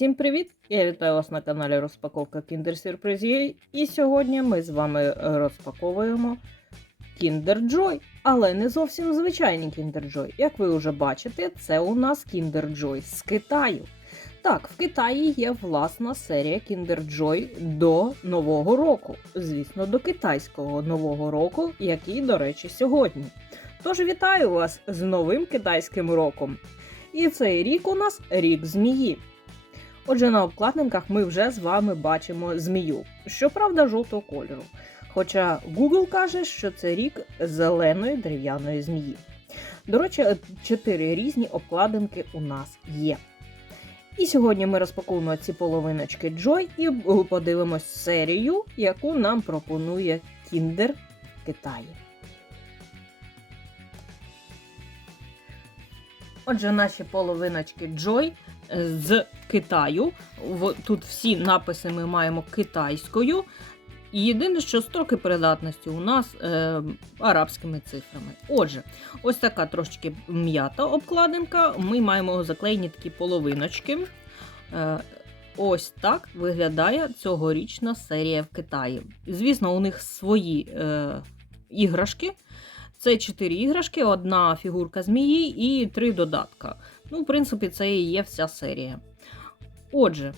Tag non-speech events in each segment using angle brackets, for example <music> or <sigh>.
Всім привіт! Я вітаю вас на каналі Розпаковка Kinder Surprise. І сьогодні ми з вами розпаковуємо Kinder Joy. Але не зовсім звичайні Kinder Joy. Як ви вже бачите, це у нас Kinder Joy з Китаю. Так, в Китаї є власна серія Kinder Joy до Нового року. Звісно, до китайського Нового року, який, до речі, сьогодні. Тож вітаю вас з новим китайським роком! І цей рік у нас рік змії. Отже, на обкладинках ми вже з вами бачимо змію, щоправда, жовтого кольору. Хоча Google каже, що це рік зеленої дерев'яної змії. До речі, чотири різні обкладинки у нас є. І сьогодні ми розпакуємо ці половиночки Joy і подивимось серію, яку нам пропонує Kinder в Китаї. Отже, наші половиночки Joy з Китаю. Тут всі написи ми маємо китайською. І єдине, що строки передатності у нас е, арабськими цифрами. Отже, ось така трошечки м'ята обкладинка. Ми маємо заклеєні такі половиночки. Е, ось так виглядає цьогорічна серія в Китаї. Звісно, у них свої е, іграшки. Це чотири іграшки, одна фігурка змії і три додатка. Ну, в принципі, це і є вся серія. Отже,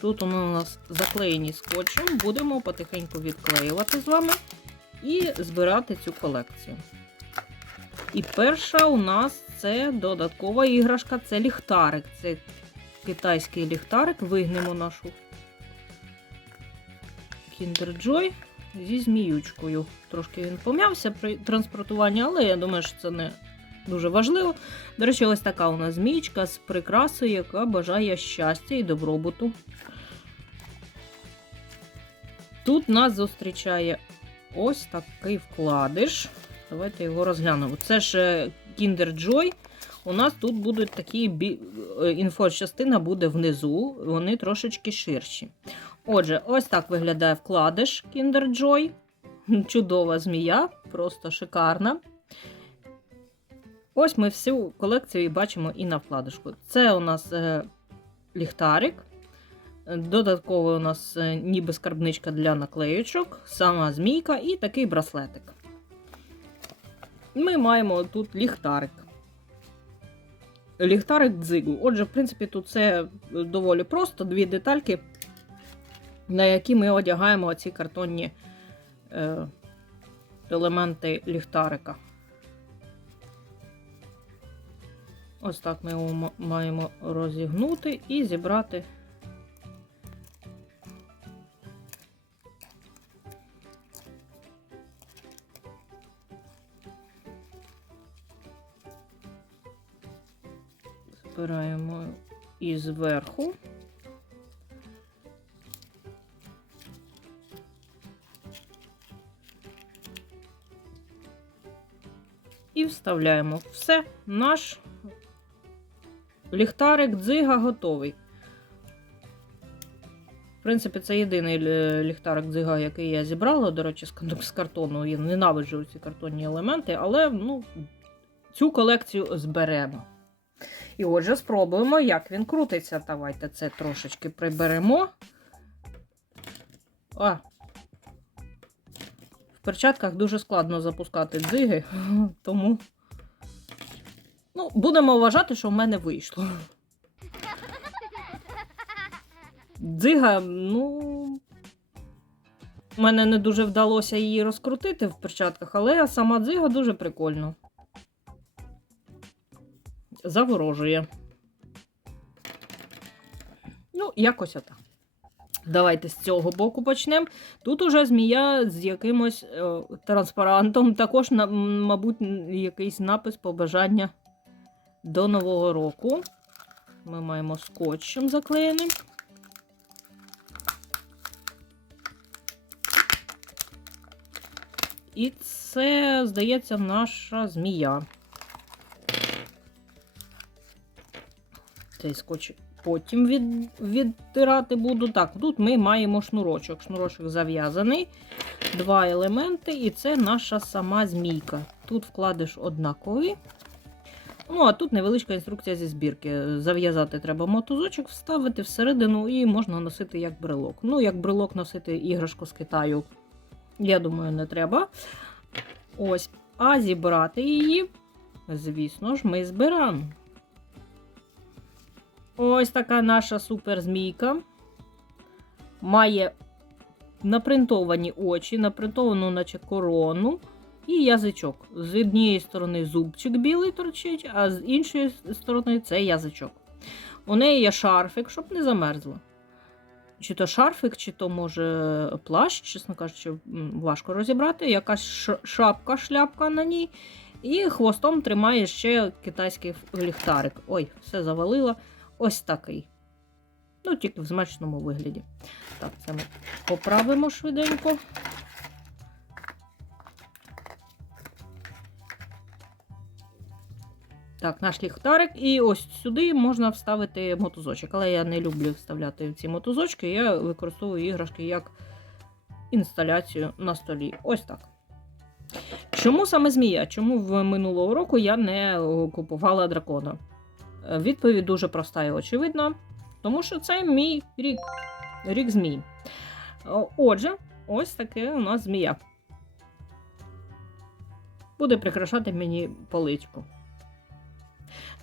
тут у нас заклеєні скотчем, будемо потихеньку відклеювати з вами і збирати цю колекцію. І перша у нас це додаткова іграшка, це ліхтарик. Це китайський ліхтарик. Вигнемо нашу Kinder Joy зі зміючкою. Трошки він пом'явся при транспортуванні, але я думаю, що це не дуже важливо. До речі, ось така у нас змієчка з прикрасою, яка бажає щастя і добробуту. Тут нас зустрічає ось такий вкладиш. Давайте його розглянемо. Це ж е, Kinder Joy. У нас тут будуть такі бі... е, інфочастина буде внизу, вони трошечки ширші. Отже, ось так виглядає вкладиш Kinder Joy. <laughs> Чудова змія, просто шикарна. Ось ми всю колекцію бачимо і на вкладишку. Це у нас е, ліхтарик. Додатково у нас е, ніби скарбничка для наклеючок, сама змійка і такий браслетик. Ми маємо тут ліхтарик. Ліхтарик дзигу. Отже, в принципі, тут це доволі просто, дві детальки, на які ми одягаємо ці картонні е, елементи ліхтарика. Ось так ми його маємо розігнути і зібрати. Збираємо і зверху. І вставляємо все. Наш ліхтарик дзига готовий. В принципі, це єдиний ліхтарик дзига, який я зібрала, до речі, з з картону. Я ненавиджу ці картонні елементи, але ну, цю колекцію зберемо. І отже, спробуємо, як він крутиться. Давайте це трошечки приберемо. А. В перчатках дуже складно запускати дзиги, <laughs> тому. Ну, будемо вважати, що в мене вийшло. Дзига, ну. У мене не дуже вдалося її розкрутити в перчатках, але сама дзига дуже прикольно. Заворожує. Ну, якось отак. Давайте з цього боку почнемо. Тут уже змія з якимось е, транспарантом. Також, мабуть, якийсь напис побажання до Нового року. Ми маємо скотчем заклеєним. І це, здається, наша змія. Цей скотч потім від, відтирати буду. Так, тут ми маємо шнурочок. Шнурочок зав'язаний. Два елементи, і це наша сама змійка. Тут вкладиш однакові. Ну, а тут невеличка інструкція зі збірки. Зав'язати треба мотузочок, вставити всередину і можна носити як брелок. Ну, як брелок носити іграшку з Китаю, я думаю, не треба. Ось. А зібрати її, звісно ж, ми збираємо. Ось така наша суперзмійка. Має напринтовані очі, напринтовану, наче корону, і язичок. З однієї сторони зубчик білий торчить, а з іншої сторони це язичок. У неї є шарфик, щоб не замерзло. Чи то шарфик, чи то, може, плащ, чесно кажучи, важко розібрати. Якась шапка, шляпка на ній. І хвостом тримає ще китайський ліхтарик. Ой, все завалило. Ось такий. Ну, тільки в зменшеному вигляді. Так, це ми поправимо швиденько. Так, наш ліхтарик. І ось сюди можна вставити мотузочок. Але я не люблю вставляти ці мотузочки. Я використовую іграшки як інсталяцію на столі. Ось так. Чому саме змія? Чому в минулого року я не купувала дракона? Е, Відповідь дуже проста і очевидна. Тому що це мій рік. Рік змій. Отже, ось таке у нас змія. Буде прикрашати мені поличку.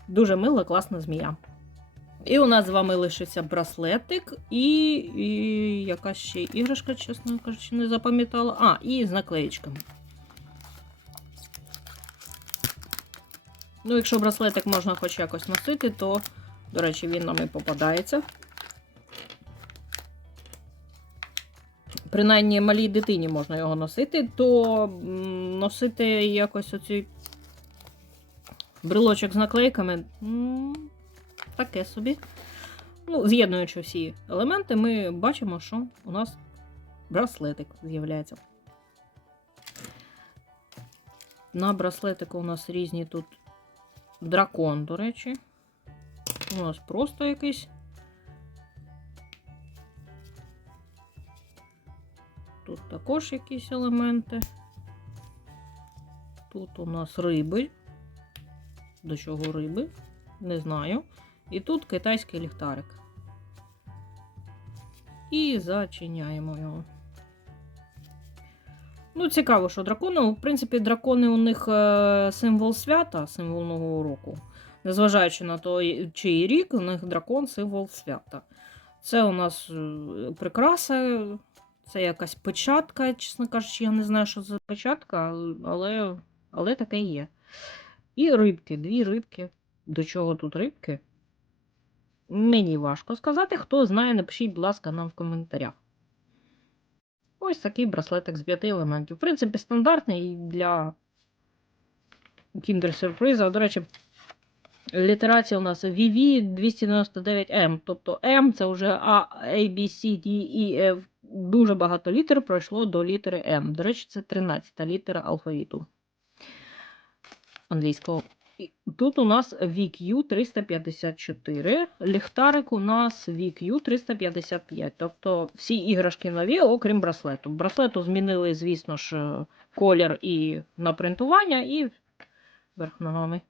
Дуже мила, класна змія. І у нас з вами лишився браслетик і, і якась ще іграшка, чесно кажучи, не запам'ятала. А, і з наклеєчками. Ну, якщо браслетик можна хоч якось носити, то, до речі, він нам і попадається. Принаймні малій дитині можна його носити, то носити якось оцей брелочок з наклейками таке собі. Ну, з'єднуючи всі елементи, ми бачимо, що у нас браслетик з'являється. На браслетику у нас різні тут дракон, до речі. У нас просто якийсь. Тут також якісь елементи. Тут у нас риби. До чого риби? Не знаю. І тут китайський ліхтарик. І зачиняємо його. Ну, цікаво, що дракони. В принципі, дракони у них е, символ свята, символ Нового року. Незважаючи на то, чий рік, у них дракон символ свята. Це у нас е, прикраса, це якась печатка, чесно кажучи, я не знаю, що за печатка, але, але таке є. І рибки, дві рибки. До чого тут рибки? Мені важко сказати. Хто знає, напишіть, будь ласка, нам в коментарях. Ось такий браслетик з п'яти елементів. В принципі, стандартний для кіндер-сюрприза. До речі, літерація у нас VV299M. Тобто M це вже A, A, B, C, D, E, F. Дуже багато літер пройшло до літери M. До речі, це 13 літера алфавіту англійського. Тут у нас VQ 354, ліхтарик у нас VQ 355. Тобто всі іграшки нові, окрім браслету. Браслету змінили, звісно ж, колір і напринтування, і верх ногами.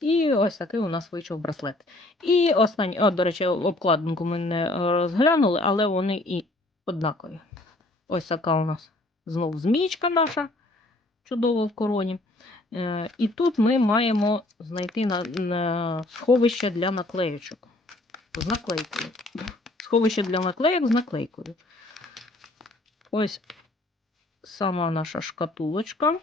І ось такий у нас вийшов браслет. І останній, о, до речі, обкладинку ми не розглянули, але вони і однакові. Ось така у нас знов змійка наша, чудово в короні. Е, І тут ми маємо знайти на, на сховище для наклеючок. З наклейкою. Сховище для наклейок з наклейкою. Ось сама наша шкатулочка.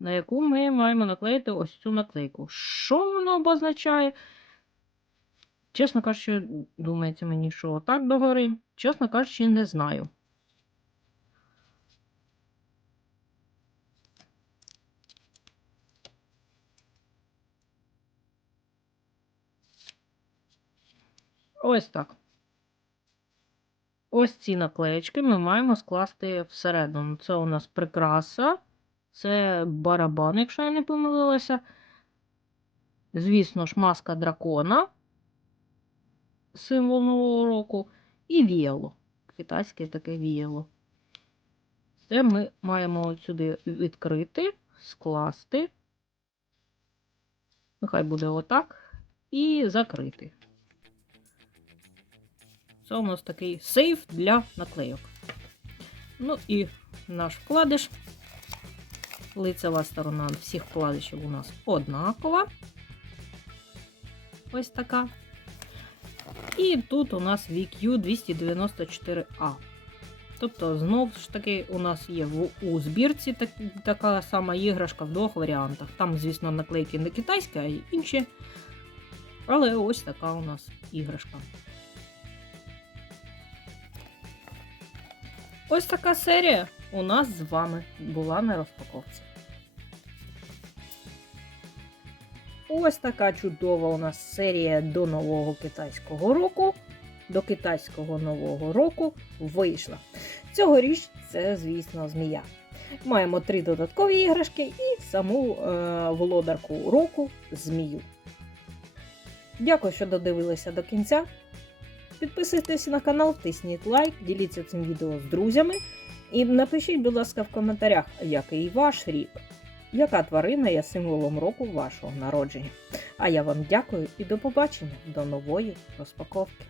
На яку ми маємо наклеїти ось цю наклейку. Що воно обозначає? Чесно кажучи, думається мені, що отак догори. Чесно кажучи, не знаю. Ось так. Ось ці наклеєчки ми маємо скласти всередину. Це у нас прикраса, це барабан, якщо я не помилилася. Звісно ж, маска дракона, символ Нового року, і віяло. Китайське таке віяло. Це ми маємо сюди відкрити, скласти. Нехай буде отак. І закрити. Це у нас такий сейф для наклейок. Ну і наш вкладиш. Лицева сторона всіх вкладишів у нас однакова. Ось така. І тут у нас VQ 294A. Тобто, знову ж таки, у нас є в, у збірці так, така сама іграшка в двох варіантах. Там, звісно, наклейки не китайські, а інші. Але ось така у нас іграшка. Ось така серія у нас з вами була на розпаковці. Ось така чудова у нас серія до нового китайського року. До китайського нового року вийшла. Цьогоріч це, звісно, змія. Маємо три додаткові іграшки і саму е, володарку року змію. Дякую, що додивилися до кінця. Підписуйтесь на канал, тисніть лайк, діліться цим відео з друзями. І напишіть, будь ласка, в коментарях, який ваш рік, яка тварина є символом року вашого народження. А я вам дякую і до побачення до нової розпаковки.